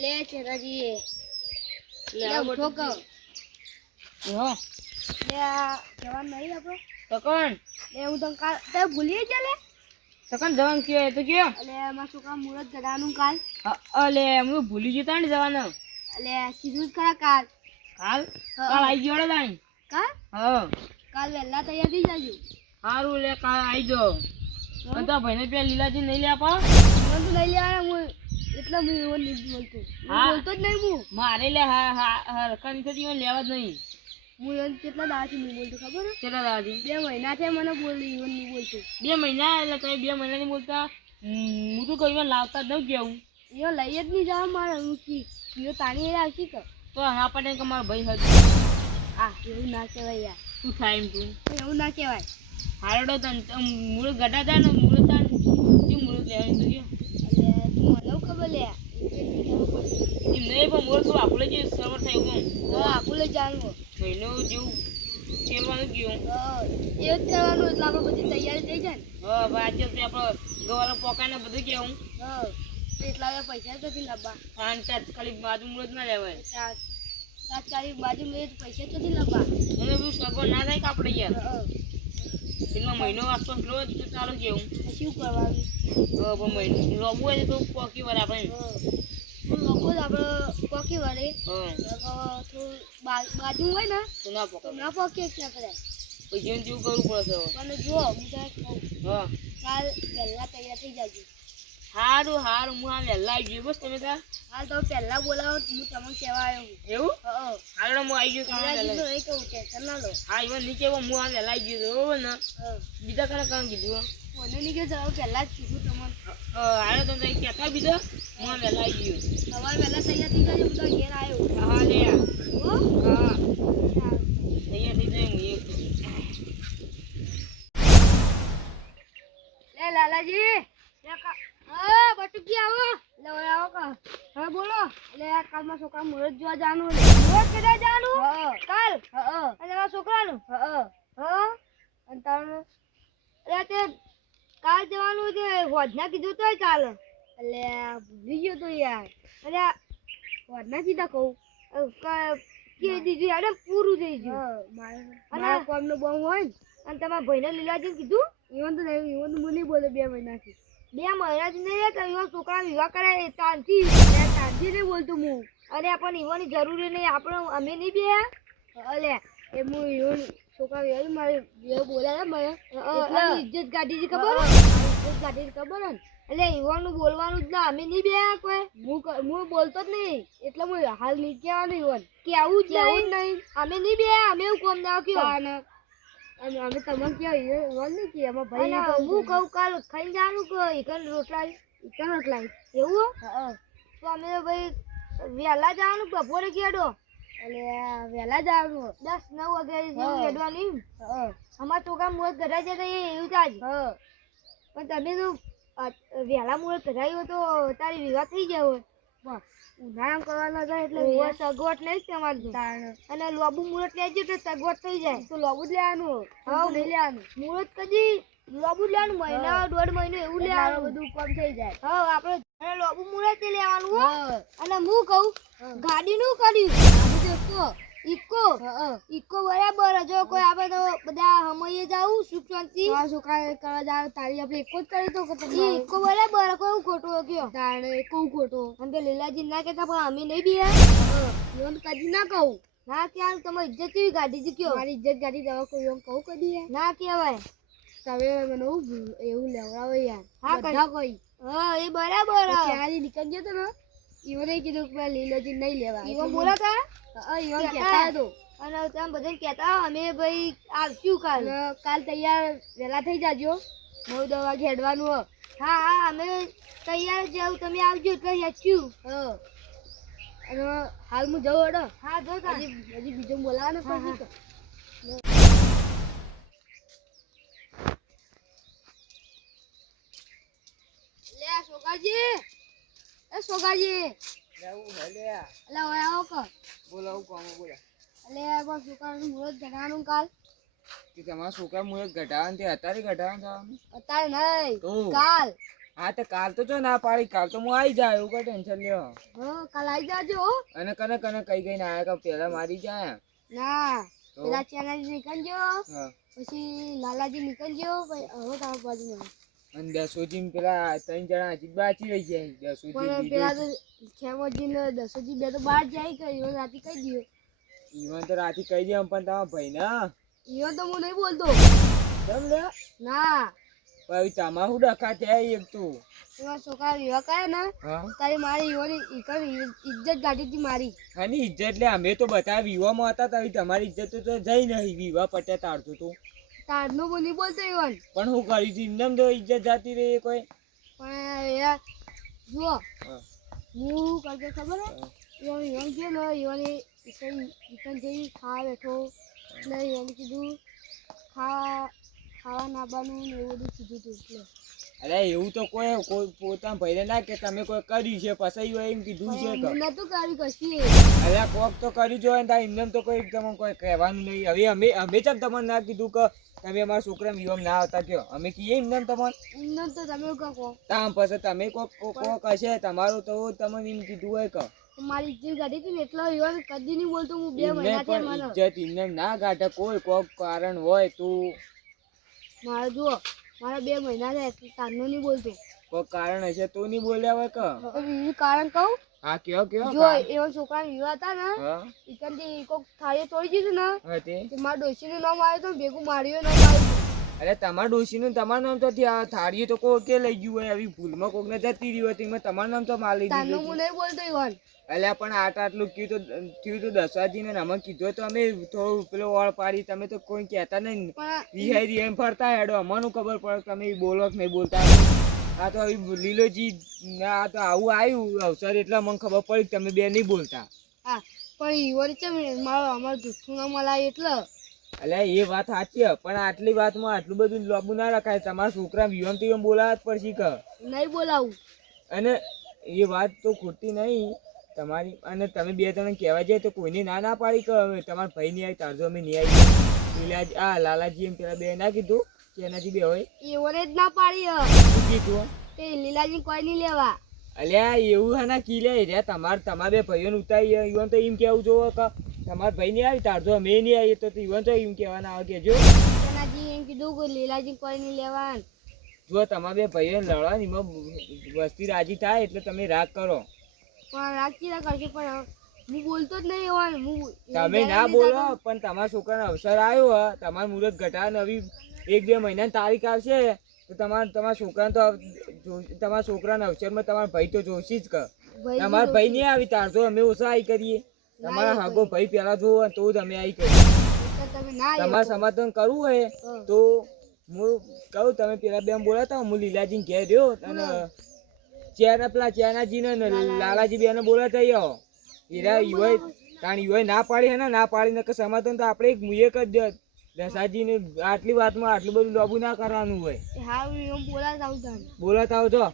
લે ચેરાજી લે લે ઉઠો કહો હો લે આ જવાન નહીં આપણો તકન લે હું તો કાલ તે ભૂલી ગયા લે તકન જવાન કયો તો કયો એટલે એમાં શું કામ મુહૂર્ત ગડાનું કાલ અલે હું ભૂલી જતા ને જવાનો એટલે કીધું જ ખરા કાલ કાલ કાલ આવી ગયો દાણી કાલ હા કાલ વહેલા તૈયાર થઈ જાજો સારું લે કાલ આવી જાઓ બધા ભાઈને પેલા લીલાજી નહીં લે આપા મને તો લઈ લેવાના હું એટલે હું એવો નહીં બોલતો હા. બોલતો જ નહીં હું મારે લે હરકન થતી લેવા જ નહીં હું એને કેટલા દાડાથી નહીં બોલતો ખબર હે? ચલો દાદી 2 મહિના છે મને બોલી એવું નહીં બોલતો 2 મહિના એટલે તમે 2 મહિના નહીં બોલતા હું તો કોઈ વાર લાવતા જ ન કેવું એવો લઈ જ નહીં જવા મારે હું કીધો તાણી એ આવશી કે તો હા પડે કે મારો ભાઈ હતો આ એવું ના કહેવાય યાર શું થાય એમ તું એવું ના કહેવાય હારડો તન મૂળ ગટા થાય ને મૂળ તાન શું મૂળ લેવાનું તો એટલે તું મને ખબર લે એમ નહીં પણ મૂળ થોડું આપણે જે સવાર થાય એવું તો આપું લઈ જવાનું મહિનો જેવું કેરવાનું ગયું એ જ કરવાનું એટલે આપણે બધી તૈયારી થઈ જાય ને હા ભાઈ આજે આપણે ગવાલો પોકાને બધું કેવું એટલા પૈસા નથી લાવવા અને તાત્કાલિક બાજુ મૂળ જ ના લેવાય તાત્કાલિક બાજુ મેં પૈસા નથી લાવવા મને બધું સગો ના થાય કે આપણે યાર પેલો મહિનો આસપાસ લો તો ચાલુ કેવું શું કરવાનું પણ મહિનો લોબુ હોય તો પોકી વાર આપણે લોકો જ આપણે પોકી વળે હા થોડું બાજુ હોય ને તો ના પોકે ના પોકી ક્યાં કરે પછી જેવું જેવું કરવું પડશે પણ જો હું તને કહું હા કાલ વહેલા તૈયાર થઈ જાજો સારું સારું હું આ વહેલા આવી ગયો બસ તમે ત્યાં હાલ તો પહેલા બોલાવો હું તમને કહેવા આવ્યો એવું હા હાલો હું આવી ગયો કામ નહીં કહું ટેન્શન ના લો હા એમાં નીચે હું આ વહેલા આવી ગયો બરોબર ને બીજા કાલે કામ કીધું મને નહીં કે જવા પહેલા જ કીધું તમને હાલો તમે કહેતા બીજા હું આ વહેલા આવી ગયો સવારે વહેલા તૈયાર થઈ જાજો હું તો ઘેર આવ્યો હા લે હો હા સારું. તૈયાર થઈ જાય હું એક લે લાલાજી હા બટુકી આવો લે ઓય આવો કા હા બોલો એટલે આ કાલમાં છોકરા મુહૂર્ત જોવા જવાનું મુહૂર્ત કદા જવાનું કાલ અને આ છોકરાનું અને તારું એટલે તે કાલ જવાનું છે હોજના કીધું તો ચાલે એટલે ભૂલી ગયો તો યાર એટલે હોજના સીધા કહું કે દીધું યાર પૂરું થઈ ગયું મારા કોમનો બોમ હોય ને અને તમારા ભાઈને લીલાજી કીધું ઈવન તો નહીં ઈવન તો મને બોલે 2 મહિનાથી 2 મહિનાથી નહીં તો ઈવન છોકરા વિવાહ કરે તાનથી નહીં બોલતો હું અરે આપણને ઈવનની જરૂરી નહીં આપણે અમે નહીં બે અલે એ હું ઈવન છોકરા વિવાહ મારે બે બોલ્યા મને ઇજ્જત કાઢી છે ખબર ઇજ્જત કાઢી ખબર ને એટલે ઈવનનું બોલવાનું જ ના અમે નહીં બે કોઈ હું બોલતો જ નહીં એટલે હું હાલ નહીં કહેવાનું ઈવન કેવું જ નહીં અમે નહીં બે અમે એવું કોમ ના કયો અમે તમને ક્યાં વોલ નહીં કે એમાં ભાઈ હું કહું કાલ ખાઈ જવાનું કે ઇકન રોટલા એવું તો અમે ભાઈ વહેલા જવાનું બપોરે કેડો એટલે વહેલા જવાનું 10-9 વાગે જેવું કેડવાનું અમારા છોકરા મુહૂર્ત કઢાઈ જતા એવું જ પણ તમે તો વહેલા મુહૂર્ત કઢાયું તો તારી વિવાહ થઈ જાય હોય ઉનાળા કરવાના હતા એટલે સગવડ નહીં તમારે અને લોબુ મુહૂર્ત લેજો તો સગવડ થઈ જાય તો લોબુ જ લેવાનું હા નહીં લેવાનું મુહૂર્ત કદી લોબુ જ લેવાનું મહિના 1.5 મહિનો એવું લેવાનું બધું કામ થઈ જાય હા આપણે લોબુ મુહૂર્ત લેવાનું અને હું કહું ગાડીનું કર્યું ઈકો બરાબર જો કોઈ આપણે તો બધા હમઈએ જાવું સુખ શાંતિ છોકરા કરવા જાવ તારી આપણે એક જ કરી તો ઈકો બરાબર કોઈ ખોટો કયો તાણે કોઈ ખોટો અને તે લીલાજી ના કહેતા પણ અમે નહીં બી એમ કદી ના કહું ના ક્યાં તમારી ઇજ્જત કેવી ગાડી છે કયો મારી ઇજ્જત ગાડી દવા કોઈ એમ કહું કદી ના કહેવાય તમે મને એવું લેવડાવો યાર હા બધા કોઈ હા એ બરાબર ચાલી નીકળી ગયો તો ને ઈવને કીધું કે લીલાજી નહીં લેવા ઈવન બોલાતા ઈવન કહેતા હતો અને તમે બધા કહેતા અમે ભાઈ આવશું કાલ તૈયાર વહેલા થઈ જાજો 9-10 વાગે હેડવાનું હા હા અમે તૈયાર જાવ તમે આવજો એટલે હેચ્યું અને હાલ હું જઉં અડો હા જો હજી બીજો બોલાવાનો પછી લે સોગાજી એ સોગાજી એટલે હવે આવો કો બોલાવું કોમ બોલા એટલે બસ છોકરાનું મુહૂર્ત ગઢાવાનું કાલ કે તમારા છોકરા મુહૂર્ત ઘટાડવાનું તે અત્યારે ઘટાડવાનું અત્યારે નહીં તો કાલ હા તો કાલ તો જો ના પાડી, કાલ તો હું આવી જાય એવું કઈ ટેન્શન લ્યો. હા કાલ આવી જાજો હો. અને કને કને કઈ કઈ ના આયા પેલા મારી જાય ના તો? પેલા ચેનાજી નીકળજો, હા પછી લાલાજી નીકળજો, પછી હવે તારા બાજુ અને દસોજી પેલા 3 જણા હજી બાકી રહી ગયા. દસોજી પણ પેલા તો ખેમોજી ને દસોજી બે તો બહાર જાય કે ઈવન રાતી કહી દયો. ઈવન તો રાતે કહી દે પણ તમારા ભાઈ ના ઈવન તો હું નહીં બોલતો. કેમ લે ના ભાઈ તમારું ડખા થાય એક તું. એમાં છોકરા વિવાહ કરે ને હા તારી મારી ઈવન ઇજ્જત ગાડી હતી મારી. આની ઇજ્જત લે અમે તો બધા વિવાહમાં હતા તારી તમારી ઇજ્જત તો જઈ નહીં. વિવાહ પટ્યા તારતો તું તારનું હું નહીં બોલતો ઈવન. પણ હું કરી હતી એમ તો ઇજ્જત જાતી રહી કોઈ. પણ યાર જુઓ હા. હું કરતો ખબર હે ઈવન ગયો ને ઈવન જઈ ખાવા બેઠો એટલે ઈવન કીધું ખાવા નાબાનું ને એવું બધું કીધું તું એટલે. અરે એવું તો કોઈ પોતાના ભાઈને ના કે તમે કોઈ કર્યું છે પછી હોય એમ કીધું છે કે. હું નતું કર્યું કશી. અરે કોક તો કર્યું જોઈએ ને તાર એમને તો કોઈ તમને કોઈ કહેવાનું નહીં. હવે અમે ચમ તમને ના કીધું કે તમે અમારા છોકરા વિવાહ ના આવતા કયો. અમે કહીએ એમને તમને એમને તો તમે એવું કહો તામ પછી તમે કોક હશે તમારું તો તમને એમ કીધું હોય કે મારી ઇજ્જત ગાડી હતી ને એટલો ઈવન કદી નહીં બોલતો. હું 2 એમને મહિના થયા પણ મને. ઇજ્જત એમને ના ગાઢે કોઈ કોક કારણ હોય તું મારે જુઓ મારા 2 મહિના થયા એટલે તારનું નહીં બોલતો. કોઈ કારણ હશે તો નહીં બોલ્યા હોય કે. બીજું કારણ કહું હા કયો કયો જો એવા છોકરા વિવાહ હતા ને હા ઈકનથી કોક થાળીએ તોડી દીધું ને હા તે તે મારા ડોશીનું નામ આવ્યું તો ભેગું માર્યું નામ આવ્યું. અરે તમારા ડોશીનું તમારું નામ તો ત્યાં થાળીએ તો કોઈ કે લઈ ગયું હોય. આવી ભૂલમાં કોકને જતી રહી હતી એમાં તમારું નામ તો માલી તારનું દીધું. હું નહીં બોલતો ઈવન. અલ્યા પણ આટલું થયું તો દસવાજીને અમે કીધું તો અમે થોડું પેલો ઓળ પાડી. તમે તો કોઈ કહેતા નહીં. પણ રિહાઈ રિહાઈ ફરતા હેડો અમને ખબર પડે તમે બોલો કે નહીં બોલતા. આ તો હવે લીલોજી આ તો આવું આવ્યું અવસર એટલે અમને ખબર પડી કે તમે બે નહીં બોલતા. હા પણ ઈવન છે મારો અમારું જુઠ્ઠું નામ મલાય એટલે. અલ્યા એ વાત સાચી છે પણ આટલી વાતમાં આટલું બધું લોબુ ના રખાય. તમારા છોકરા વિવાહ તો બોલાવા જ પડશે કે નહીં બોલાવું. અને એ વાત તો ખોટી નહીં તમારી. અને તમે 2 જણા કહેવા જાય તો કોઈને ના પાડી કે હવે તમારા ભાઈ નહીં આવી તારજો અમે નહીં આવી. લીલાજી આ લાલાજી એમ પેલા 2 ના કીધું કે એનાથી 2 હોય ઈવને જ ના પાડી હ. શું કીધું તે લીલાજી કોઈ નહીં લેવા. અલ્યા એવું હા ના કી લે રે તમારા 2 ભાઈઓને ઉતારી ઈવન તો એમ કેવું જોવો કે તમારા ભાઈ નહીં આવી તારજો અમે નહીં આવીએ તો ઈવન તો એમ કહેવાના આવે કેજો. તેનાજી એમ કીધું કે લીલાજી કોઈ નહીં લેવા. જો તમારા 2 ભાઈઓને લડવા ને એમાં વસ્તી રાજી થાય એટલે તમે રાગ કરો. પણ રાખી ના કરશે પણ હું બોલતો જ નહીં ઈવન. હું તમે ના બોલો પણ તમારા છોકરાનો અવસર આવ્યો હ તમારું મુહૂર્ત ઘટાડે હવે 1-2 મહિનાની તારીખ આવશે તો તમારા છોકરાને તો તમારા છોકરાના અવસરમાં તમારા ભાઈ તો જોશી જ કે. તમારા ભાઈ નહીં આવી તારજો અમે ઓછા આવી કરીએ. તમારા હાગો ભાઈ પેલા જોવો તો જ અમે આવી કરીએ. તમે ના તમારે સમાધાન કરવું હોય તો હું કહું તમે પેલા 2 બોલાતા હું લીલાજીને ઘેર રહ્યો અને પેલા ચેનાજીને લાલાજી 2ને બોલાતા આવો. હીરા યુવાય કારણ યુવાય ના પાડી હે ને ના પાડીને કે સમાધાન તો આપણે એક મુએ કરી દે. દસાજીને આટલી વાતમાં આટલું બધું લોબુ ના કરવાનું હોય. હા હું બોલાતા આવું તાન. બોલાતા આવજો.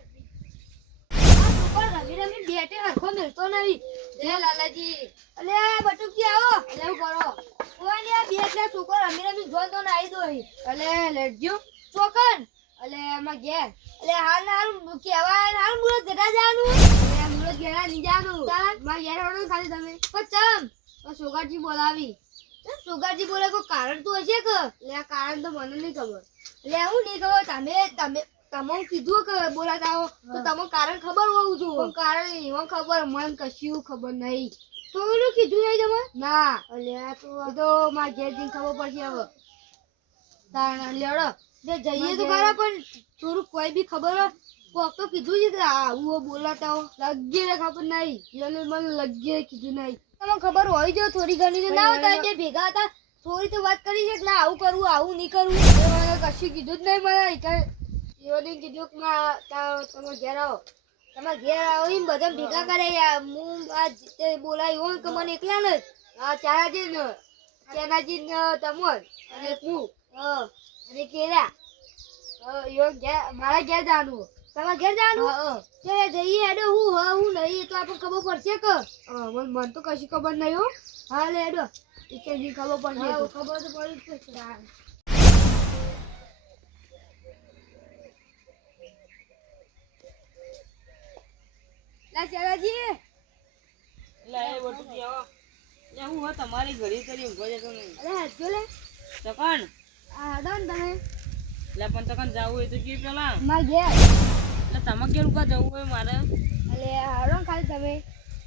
રમી રમી બેટે હરખો મેળતો નહીં. એ લાલાજી અલે બટુકી આવો. એટલે હું કરો કોઈ ને આ બે એટલે છોકરો રમી રમી જોન તો નાઈ દોઈ. અલે લેડજો ચોકન અલે માં ઘેર અલે હાલ હાલ કેવા હાલ મુરત ઘટા જવાનું. અલે મુરત ઘેરા નહીં જવાનું. માં ઘેર આવવાનું ખાલી તમે પચમ સોગાજી બોલાવી. સોગાજી બોલે કોઈ કારણ તો હશે કે. એટલે આ કારણ તો મને નહીં ખબર. એટલે હું નહીં ખબર તમે તમે કીધું કે બોલાતા આવો તો તમને કારણ ખબર હોવું જોઈએ. કારણ એમાં ખબર મને કશું ખબર નહીં. તો એનું કીધું નહીં તમે ના. અલ્યા તો મારા ઘેર જઈને ખબર પડશે હવે. તાણ લેડો જે જઈએ તો ખરા પણ થોડું કોઈ બી ખબર કોક તો કીધું છે કે આવું બોલાતા હો લગી ખબર નહીં. એટલે મને લગી કીધું નહીં. તમને ખબર હોય જો થોડી ઘણી ના હતા બે ભેગા હતા થોડી તો વાત કરી છે કે ના આવું કરવું આવું નહીં કરવું. મને કશું કીધું જ નહીં. મને એવને કીધું કે તમે ઘેર આવો. તમે ઘેર આવો એમ બધા ભેગા કરે. હું આ બોલાવી હોય કે મને એકલા ને ચાનાજી ને તમોર અને તું અને કેરા મારા ઘેર જવાનું. તમારા ઘેર જવાનું જઈએ હેડો હું નહીં તો આપણને ખબર પડશે કે. મને તો કશી ખબર નહીં હો. હા લે હેડો ખબર પડશે. ખબર તો પડી જ છે. આ ચાલાજી એટલે એ બટુકી આવો એટલે હું હો તમારી ઘડી કરી ઊંઘો જતો નહીં અરે હાજો લે તકન આ હડો ને તમે એટલે પણ તકન જાવું હોય તો કે પેલા માં ઘેર એટલે તમે કેમ કા જવું હોય મારે અલે હડો ને ખાલી તમે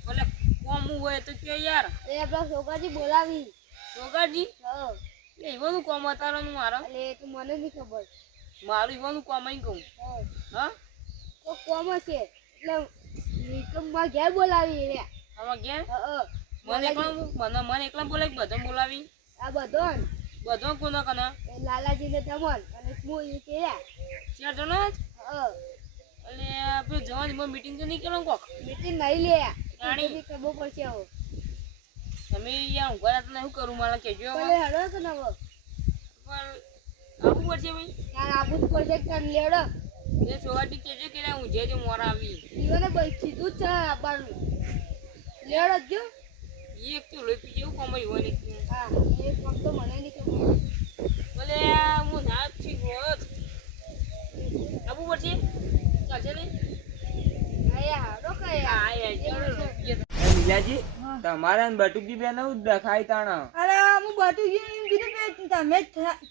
બોલે કોમું હોય તો કે યાર એ આપણા છોકરાજી બોલાવી સોગાજી હા એટલે એવાનું કોમ અતારવાનું મારે અલે એ તો મને નહીં ખબર મારું એવાનું કોમ અહીં કહું હા હા તો કોમ છે એટલે નિકમમાં ઘેર બોલાવી રે આમાં ઘેર હા મને એકલા બોલે કે બધા બોલાવી આ બધો ને બધો કોના કના એ લાલાજીને તમન અને હું ઈ કે રે ચાર જણા જ હા એટલે આપણે જવાની મીટિંગ તો નહીં કેલો કોક મીટિંગ નહીં લે રાણી. બી ખબર પડશે હવે તમે યાર ઊંઘવા રાતના શું કરું મારા કહેજો ભલે હડો કે ન હવે પણ આવું પડશે ભાઈ તાર આબુ જ પડશે કે તને લેડો એ સોગાટી કહેજો કે ના ઊંઘે જો મોરા આવી ઈવને બઈ કીધું જ છે આપવાનું લેડો જ જો એ એક તો લોહી પી જેવું કમાઈ હોય ને હા એ કામ તો મને નહીં ખબર બોલે હું ના ઠીક હોત આવું પડશે ચાલશે ને આયા હડો કે હા યાર લીલાજી તમારા ને બટુકી બેન દેખાય તાણા અરે હું બટુજી એમ કીધું કે તમે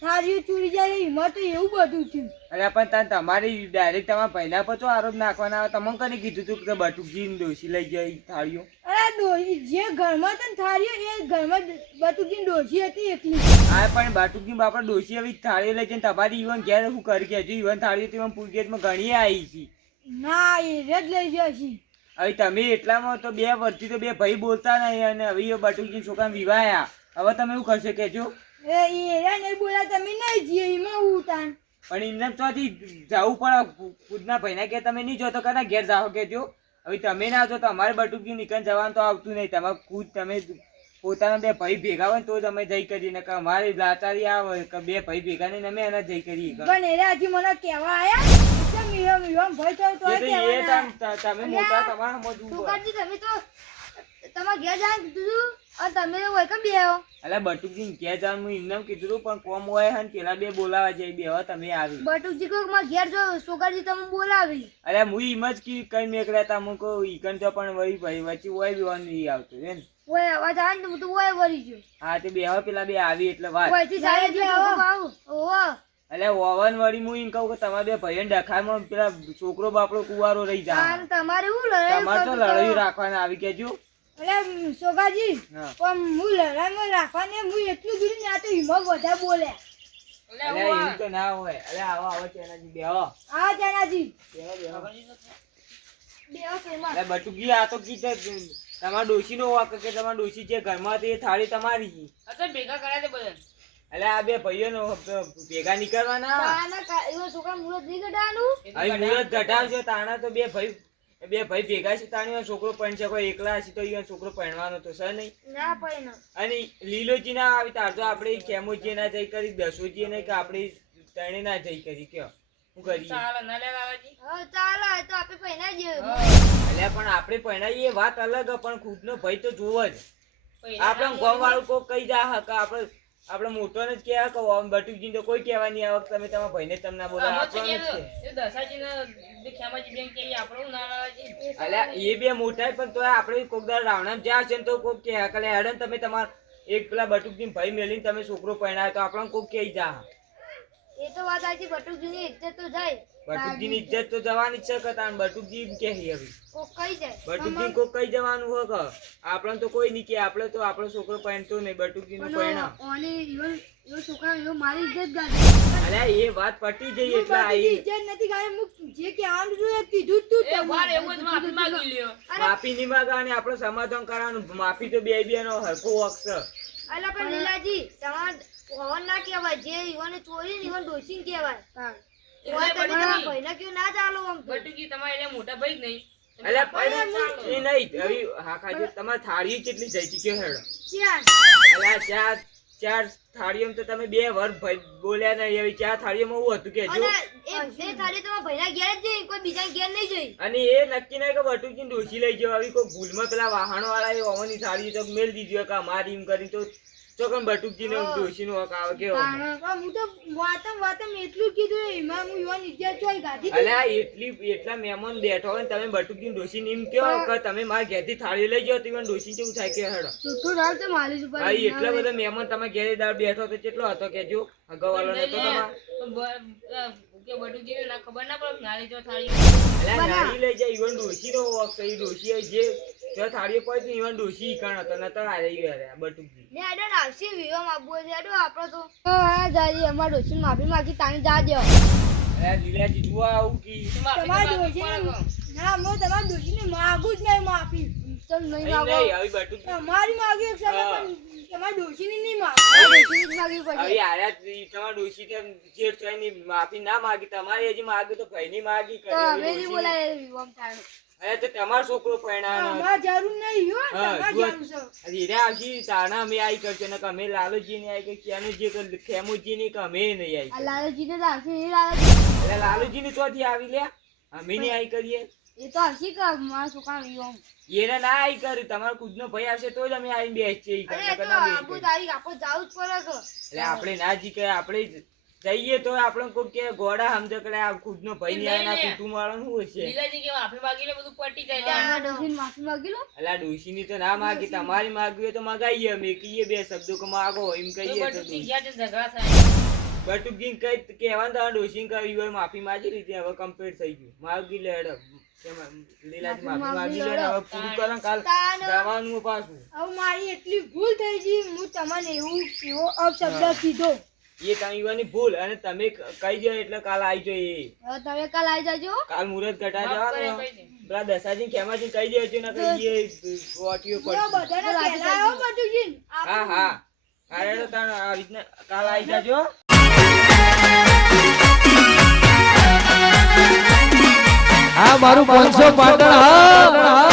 થારીઓ ચોરી જાય એમાં તો એવું બધું થયું અરે પણ તમારી ડાયરેક્ટ તમારા પહેલા પર તો આરોપ નાખવાના આવે તમને કને કીધું તું કે બટુકજી ડોસી લઈ જાય થાળીઓ અરે ડોસી જે ઘરમાં તને થારીઓ એ ઘરમાં બટુજી ડોસી હતી એકલી હા પણ બટુકજી બાપા ડોસી આવી થાળીઓ લઈ જઈને તમારી ઈવન ઘેર શું કરી કે ઈવન થાળીઓ તો પૂરગેટમાં ઘણી આવી છે ના એ રેડ લઈ જશે હવે તમે એટલામાં તો 2 વર્ષથી તો બે ભાઈ બોલતા નહીં અને હવે એ બટુકજી છોકરા વિવાયા હવે તમે એવું કરશો કેજો એ રે નહીં બોલા તમે નહીં જીએ એમાં ઉતાન પણ એમને ચોથી જવું પડે ખુદના ભાઈના કે તમે નહીં જો તો કના ઘેર જાઓ કેજો હવે તમે ના જો તો અમારે બટુકજી નીકળ જવાનું તો આવતું નહીં તમારે ખુદ તમે પોતાના 2 ભાઈ ભેગા હોય ને તો તમે જઈ કરીને કે અમારી લાચારી આવે કે 2 ભાઈ ભેગા નહીં અમે એના જઈ કરીએ પણ એરા હજી મને કહેવા આયા ભાઈ તો તમે મોટા તમારા મોઢું સુકાજી તમે તો તમારા ઘેર જાય કીધું અને તમે તો હોય કેમ બે આવો એટલે બટુકજી ઘેર જવાનું હું એમને કીધું પણ કોમ હોય હે ને પેલા 2 બોલાવા જાય બે હવે તમે આવી બટુકજી કો માં ઘેર જો સુકાજી તમે બોલાવી અરે હું એમ જ કઈ મેકડ્યા તા હું કહું ઈકન તો પણ વળી ભાઈ વચ્ચે હોય બી નહીં આવતું હે ને ઓય અવાજ આવે ને તો ઓય વરી ગયો હા તે બે હવે પેલા 2 આવી એટલે વાત ઓય થી જાય એટલે આવો ઓહો એટલે ઓવન વળી હું એમ કહું કે તમારે 2 ભાઈઓને ડખામાં પેલા છોકરો બાપડો કુવારો રહી જાય તમારે હું લડાઈ તમારે તો લડાઈ રાખવાના આવી કેજો અરે સોગાજી હા પણ હું લડાઈમાં રાખવાને હું એટલું કીધું ને આ તો હિમો બધા બોલે અરે એવું તો ના હોય અરે આવો ચેનાજી બેહો આ જનાજી બેહો બેહો કેમાં અરે બટુકી આ તો કીધે તમારા ડોશીનો વાક કે તમારા ડોશી જે ઘરમાં હતી એ થાળી તમારી છે અત્યારે ભેગા કર્યા તે બધા એટલે આ 2 ભાઈઓનો ભેગા નીકળવાના તાના એવો છોકરા મુરત નહીં કઢાવાનું અહીં મુરત ઘટાવજો તાણા તો 2 ભાઈ ભેગા છે તાણીઓ છોકરો પણ છે કોઈ એકલા છે તો ઈયો છોકરો પરણવાનો તો છે નહીં ના પડે અને લીલોજી ના આવી તાર તો આપણે કેમોજી ના જઈ કરી દસોજી ને કે આપણે તણે ના જઈ કરી કયો હું કરીએ ચાલો ના લે લાલાજી હા ચાલો તો આપણે પહેલા જ એટલે પણ આપણે પરણાઈએ વાત અલગ પણ ખુદનો ભાઈ તો જોવો જ આપણે ગામ વાળું કોઈ કઈ જા હક આપણે મોટો ને જ કહેવા કે બટુકજી તો કોઈ કહેવા નહીં આવે તમે તમારા ભાઈને તમને બોલાવો આપણને જ કે દસાજી ને ખેમાજી બેન કે આપણું ના લાલાજી અલ્યા એ 2 મોટા પણ તો આપણે કોકદાર રાવણામ જ્યાં છે ને તો કોક કે કલે હેડન તમે તમાર એક પેલા બટુકજી ભાઈ મેલીને તમે છોકરો પરણાયો તો આપણને કોક કહી જા એ તો વાત આજી બટુકજીની ઇજ્જત તો જાય બટુકજીની ઇજ્જત તો જવાની જ છે કે તાન બટુકજી એમ કે હવે કોક કઈ જાય બટુકજી કોક કઈ જવાનું હો કે આપણને તો કોઈ નહીં કે આપણે તો આપણો છોકરો પરણતો નહીં બટુકજી નું પરણા ઓને ઈવન છોકરા ઈવો મારી ઇજ્જત ગાડી અલ્યા એ વાત પટી જઈ એટલે આ ઇજ્જત નથી ગાડી હું જે કે આમ જો કીધું તું એ વાર એવું જ માફી માંગી લ્યો માફી ની માંગવાની આપણે સમાધાન કરવાનું માફી તો બે નો હરખો હક છે અલા પણ લીલાજી તમાર ઓવન ના કહેવાય જે ઈવને ચોરી ને ઈવન ડોસીન કહેવાય હા ઓય તમે તમારા ભાઈને ક્યું ના ચાલો આમ તો બટુકી તમારે એટલે મોટા ભાઈ જ નહીં અલ્યા પણ એ નહીં હવે હા ખાજો તમારે થાળી કેટલી જઈ ચૂક્યો હેડો ચાર અલ્યા ચાર થાળીઓમાં તો તમે 2 વાર ભાઈ બોલ્યા નહીં એવી 4 થાળીઓમાં હું હતું કેજો અને એ થાળી તમારા ભાઈના ઘેર જ જઈ કોઈ બીજા ઘેર નહીં જઈ અને એ નક્કી નહીં કે બટુકીને ડોસી લઈ જાવ આવી કોઈ ભૂલમાં પેલા વાહણો વાળા એ ઓવનની થાળી તો મેલ દીધી કે અમારી એમ કરી તો ચોકન બટુકજી ને ડોશીનો હક આવે કેવો પણ હું તો વાતમ એટલું કીધું એમાં હું યુવાન ઇજ્જત ચોય ગાધી હતી. અલ્યા એટલા મહેમાન બેઠો હોય ને તમે બટુકજી ડોશી એમ કહો કે તમે મારા ઘેરથી થાળી લઈ જાઓ તો ડોશી કેવું થાય કે હેડો છૂટું રાલ તો માલિશ ઉપર હા એટલા બધા મહેમાન તમે ઘેરે દાળ બેઠો તો કેટલો હતો કેજો અગાવાલો નતો તમાર કે બધું જે ના ખબર ના પડે નાળી જો થાળી અલ્યા નાળી લઈ જાય ઈવન ડોશી નો વોક થઈ ડોશી જે જો થાળી પડી ઈવન ડોશી કણ હતો નતો આ રહી યાર બટુકજી ને આડો આવશે વિવો માપવો છે આડો આપણો તો હા જાજી અમાર ડોશી માફી માંગી તાણી જા દો અલ્યા લીલાજી તું આવું કી તમાર ડોશી ના મો તમાર ડોશી ને માગું જ નહીં માફી ચલ નહીં માગો નહીં આવી બટુકજી અમારી માગી એક સાથે હા. પણ તમાર ડોશી ની નહીં માગી ડોશી ની માગી હવે પડે આયા તમારા ડોશી તેમ જે થઈને માફી ના માગી તમારે હજી માગી તો ભાઈની માગી તો હવે નહીં બોલાય વિવો તાણ અરે તો તમારો છોકરો પરણાનો અમાર જરૂર નહીં હો હા, તમાર જુઓ. જરૂર છે હીરા આવશી તાણા અમે આઈ કરશે ને અમે લાલુજી ને આઈ કરશે અને જે ખેમુજી ને કે અમે નહીં આઈ આ લાલજી ને રાખી નહીં લાલજી એટલે લાલુજી ને ચોથી આવી લ્યા અમે નહીં આઈ કરીએ એ તો હસી કે મારા છોકરા વિવો એને ના આઈ કરી તમારો ખુદનો ભય આવશે તો જ અમે આઈ બેસીએ ઈ અરે કરતા તો કરતા આબુ બે તારીખ આપણે જાવું જ પડે કે એટલે આપણે ના જી કે આપણે જઈએ તો આપણે કોઈ કે ગોડા સમજે કે આ ખુદનો ભય ની આના કુટુંબ વાળા શું હશે લીલાજી કે માફી માંગીને બધું પટી જાય તમારા ડોશીને માફી માંગી લો એટલે ડોશી ની તો ના માગી તમારી માગવી હોય તો મગાઈએ અમે કહીએ બે શબ્દો કે માગો એમ તો કહીએ તો બધું જ્યાં ઝઘડા થાય બટુકજી કઈ કહેવાનું તમારે ડોશી કહ્યું હોય માફી માંગી લીધી હવે કમ્પ્લીટ થઈ ગયું માગી લે હેડો લીલાજી માફી માંગી લે હવે પૂરું કરો ને કાલ તાન જવાનું પાછું હવે મારી એટલી ભૂલ થઈ ગઈ હું તમને એવું કેવો અપશબ્દ કીધો એ તમે ભૂલ અને તમે કહી દો એટલે કાલ આવી જાય હવે તમે કાલ આવી જાજો કાલ મુહૂર્ત ઘટા માફ કરે જવાનું કઈ નહીં. પેલા દસાજી ખેમાજી કહી દેજો ને કહીએ વાટીઓ હું પડશે બધાને પહેલા આવો બટુજી હા હા અરે તો તાણ આવી રીતના કાલ આવી જાજો આ મારું 500 પાટણ હા